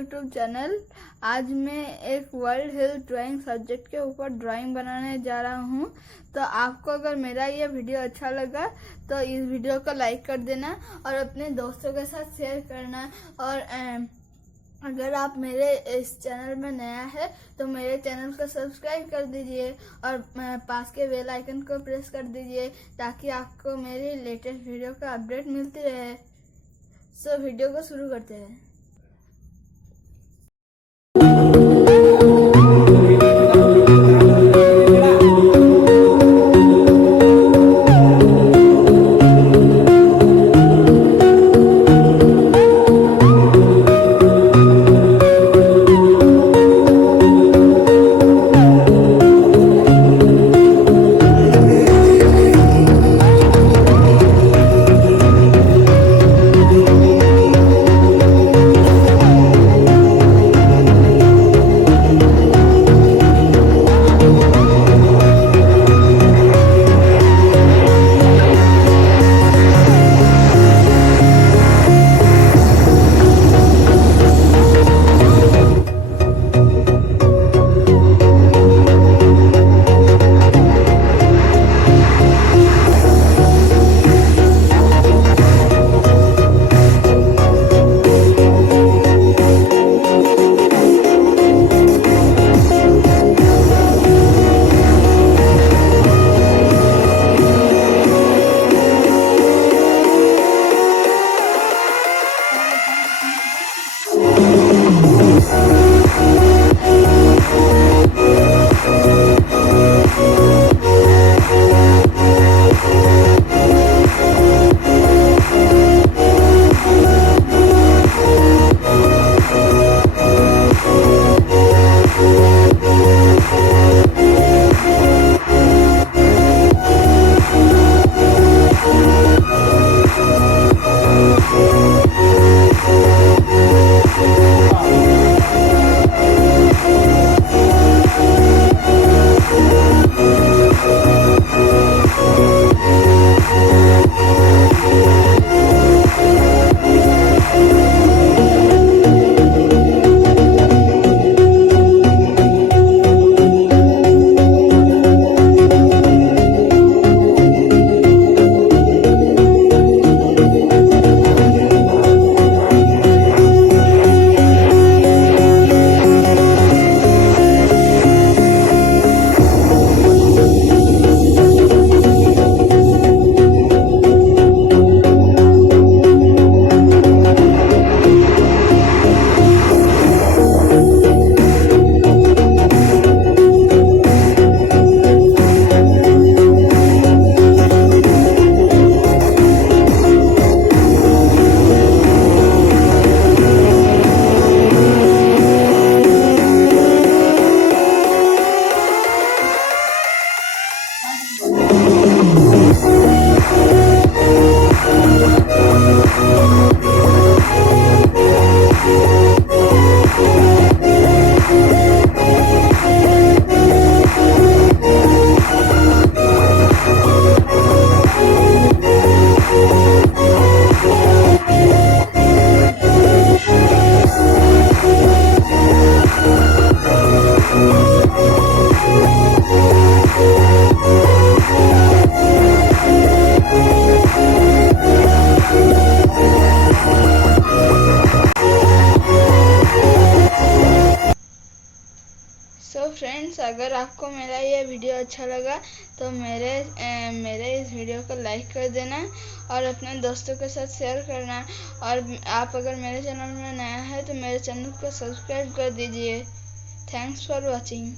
YouTube channel. आज मैं एक वर्ल्ड हेल्थ ड्राइंग सब्जेक्ट के ऊपर ड्राइंग बनाने जा रहा हूँ। तो आपको अगर मेरा ये वीडियो अच्छा लगा तो इस वीडियो को लाइक कर देना और अपने दोस्तों के साथ शेयर करना। और अगर आप मेरे इस चैनल में नया है तो मेरे चैनल को सब्सक्राइब कर दीजिए और पास के बेल आइकन को प्रेस कर दीजिए ताकि आपको मेरी लेटेस्ट वीडियो का अपडेट मिलती रहे। सो वीडियो को शुरू करते हैं। फ्रेंड्स, अगर आपको मेरा ये वीडियो अच्छा लगा तो मेरे इस वीडियो को लाइक कर देना और अपने दोस्तों के साथ शेयर करना। और आप अगर मेरे चैनल में नया है तो मेरे चैनल को सब्सक्राइब कर दीजिए। Thanks for watching.